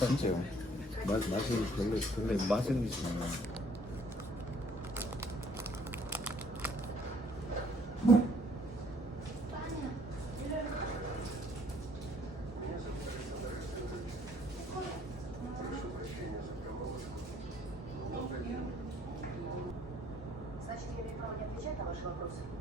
진짜요. 맛, 맛은 별로, 별로 맛은 있지만 Значит, я имею право не отвечать на ваши вопросы?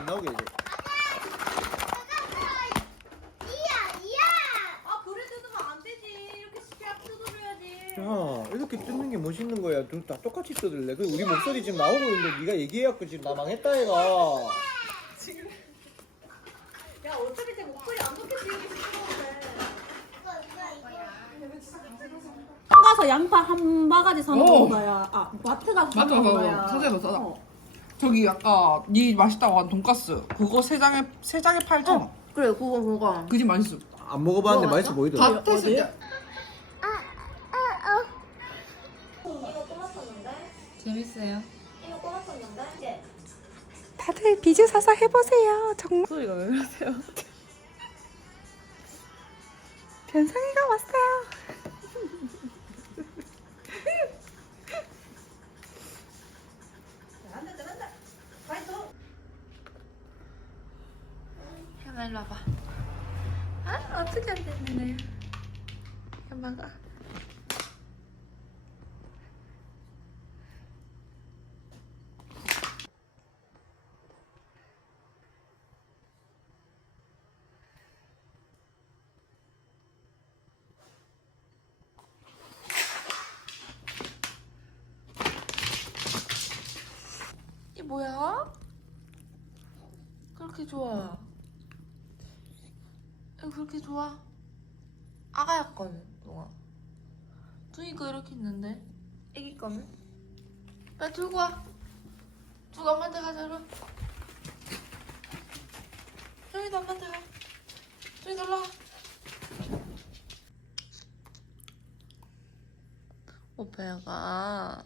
안 나오게 이제. 아 그래 뜯으면 안 되지 이렇게 쫙 뜯어줘야지 야 이렇게 뜯는 게 멋있는 거야 둘 다 똑같이 뜯을래 그 우리 목소리 지금 나오고 있는데 네가 얘기해갖고 지금 나 망했다 얘가 야 어차피 제 목소리 안 좋게 지우기 싫은데 가서 양파 한 바가지 사는 오. 거야 아 마트 가서 맞아, 사는 맞아. 거야 사자, 사자. 어. 저기 아까 니 맛있다고 한 돈가스 그거 세 장에 세 장에 8천 원. 그래 그거 그거 그지 맛있어. 안 먹어봤는데 뭐 맛있어 보이더라 다 탔을 때 이거 꼬맣었는데? 재밌어요. 이거 꼬맣었는데? 이제 다들 비주 사서 해보세요. 정말. 소리가 왜 그러세요? 변상이가 왔어요. 잘한다 잘한다 파이팅 현아 일로 와봐. 아 어떻게 안 되네. 현아가. 이 뭐야? 그렇게 좋아. 그렇게 좋아? 아가였거든, 동아. 두니까 이렇게 있는데? 애기 거는? 빨리 들고 와. 누가 엄마한테 가자로. 저기도 엄마한테 가. 저기 놀러 와. 오빠가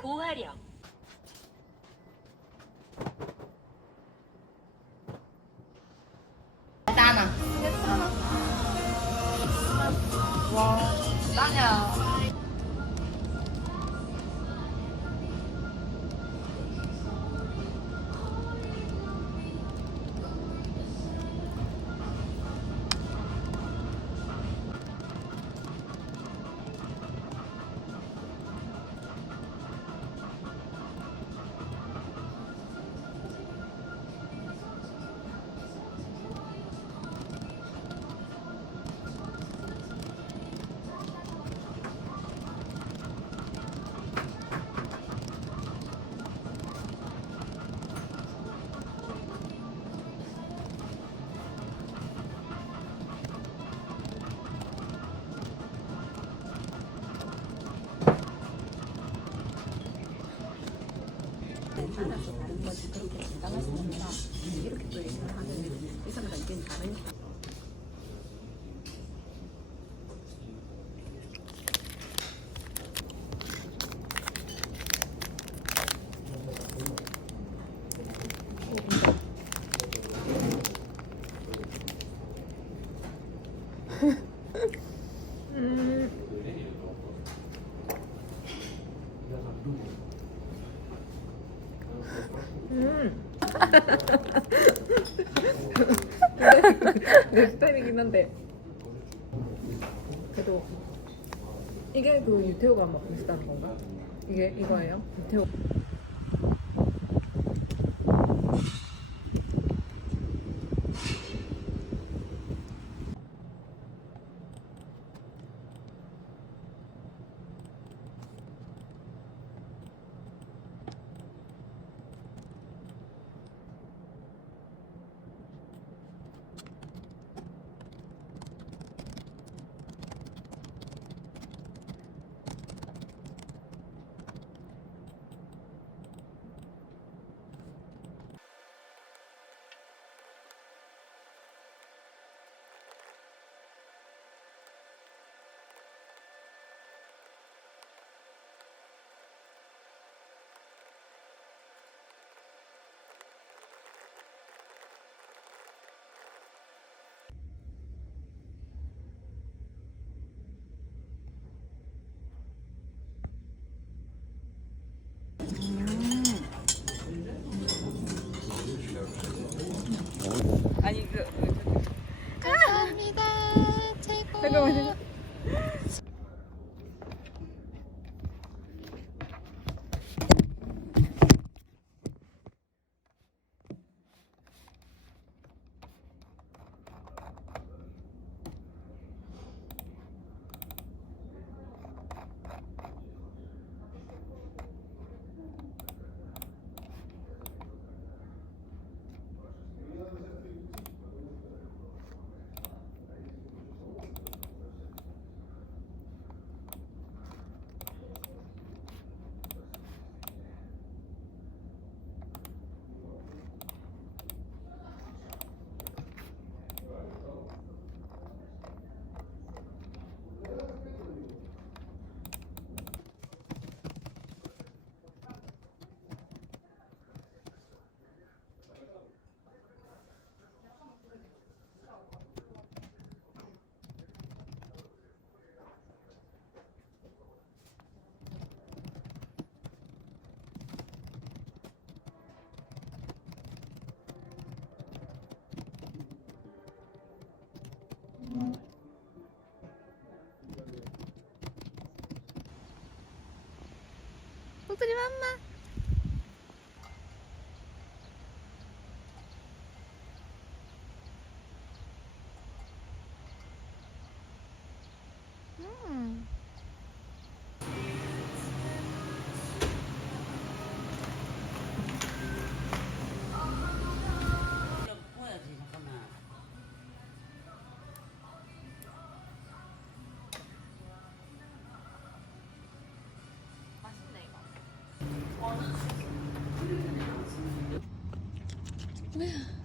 고화력 나나. 와, 나냐. 내 스타일이긴 한데 그래도 이게 그 유태오가 막 비슷한 건가? 이게 이거예요? 유태오 목소 어